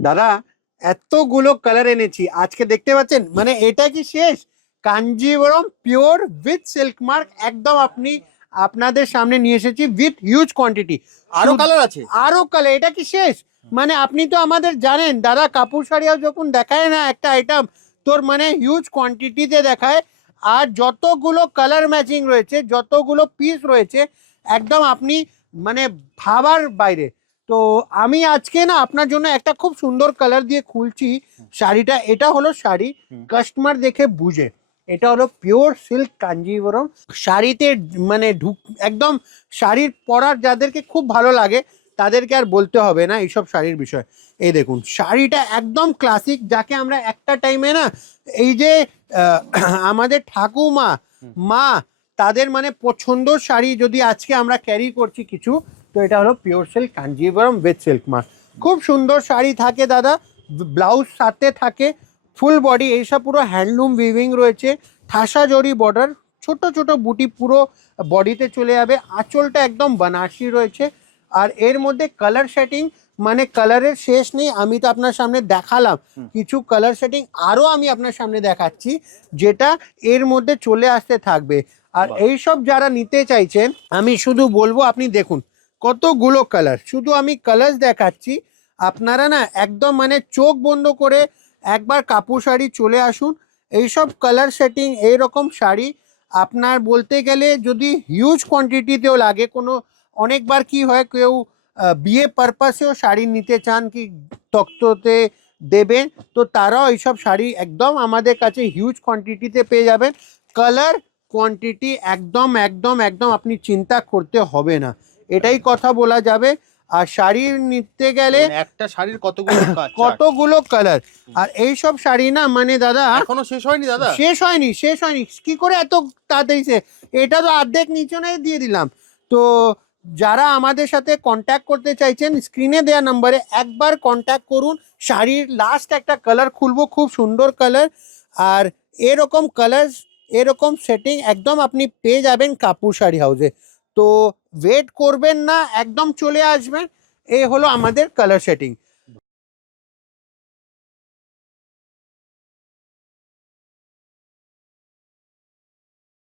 দাদা এতগুলো কালার এনেছি আজকে দেখতে পাচ্ছেন, মানে এটা কি শেষ? Kanjivaram pure with silk mark, একদম আপনি আপনাদের সামনে নিয়ে এসেছি উইথ হিউজ কোয়ান্টিটি। আরো কালার আছে? আরো কালার, এটা কি শেষ? মানে আপনি তো আমাদের জানেন দাদা, কাপড় শাড়িও যখন দেখায় না একটা আইটেম, তোর মানে হিউজ কোয়ান্টিটিতে দেখায়। আর যতগুলো কালার ম্যাচিং রয়েছে, যতগুলো পিস রয়েছে, একদম আপনি মানে ভাবার বাইরে। তো আমি আজকে না আপনার জন্য একটা খুব সুন্দর কালার দিয়ে খুলছি শাড়িটা। এটা হলো শাড়ি, কাস্টমার দেখে বুঝে, এটা হলো পিওর সিল্ক কাঞ্জিভরম শাড়িতে। মানে একদম শাড়ির পরার যাদেরকে খুব ভালো লাগে তাদেরকে আর বলতে হবে না এইসব শাড়ির বিষয়। এই দেখুন শাড়িটা একদম ক্লাসিক, যাকে আমরা একটা টাইমে না এই যে আহ, আমাদের ঠাকুমা মা তাদের মানে পছন্দর শাড়ি যদি আজকে আমরা ক্যারি করছি কিছু, তো এটা হলো pure silk Kanjivaram with silk mark. খুব সুন্দর শাড়ি থাকে দাদা, ব্লাউজ সাথে থাকে, ফুল বডি এইসব পুরো হ্যান্ডলুম উইভিং রয়েছে, ঠাসা জরি বর্ডার, ছোট ছোট বুটি পুরো বডিতে চলে যাবে, আঁচলটা একদম বানারসি রয়েছে। আর এর মধ্যে কালার সেটিং মানে কালারের শেষ নেই। আমি তো আপনার সামনে দেখালাম কিছু কালার সেটিং, আরও আমি আপনার সামনে দেখাচ্ছি যেটা এর মধ্যে চলে আসতে থাকবে। আর এইসব যারা নিতে চাইছেন আমি শুধু বলবো আপনি দেখুন কতগুলো কালার, শুধু আমি কালার দেখাচ্ছি, আপনারা না একদম মানে চোখ বন্ধ করে একবার কাপড় শাড়ি চলে আসুন। এইসব কালার সেটিং এইরকম শাড়ি আপনার বলতে গেলে যদি হিউজ কোয়ান্টিটিতেও লাগে, কোনো অনেকবার কি হয় কেউ বিয়ে পারপাসেও শাড়ি নিতে চান কি তক্ততে দেবেন, তো তারাও এইসব শাড়ি একদম আমাদের কাছে হিউজ কোয়ান্টিটিতে পেয়ে যাবেন। কালার কোয়ান্টিটি একদম একদম একদম আপনি চিন্তা করতে হবে না, এটাই কথা বলা যাবে। আর শাড়ি নিতে গেলে মানে একটা শাড়ির কতগুলো কতগুলো কালার, আর এইসব শাড়ি না মানে দাদা এখনো শেষ হয়নি দাদা? শেষ হয়নি, শেষ হয়নি কি করে এত তাড়াতাড়ি এটা তো অর্ধেক নিচনে দিয়ে দিলাম। তো যারা আমাদের সাথে কন্ট্যাক্ট করতে চাইছেন স্ক্রিনে দেওয়া নাম্বারে একবার কন্ট্যাক্ট করুন। শাড়ির লাস্ট একটা কালার খুলবো, খুব সুন্দর কালার, আর এরকম কালার এরকম সেটিং একদম আপনি পেয়ে যাবেন কাপুর শাড়ি হাউসে। তো ওয়েট করবেন না, একদম চলে আসবেন। এই হলো আমাদের কালার সেটিং।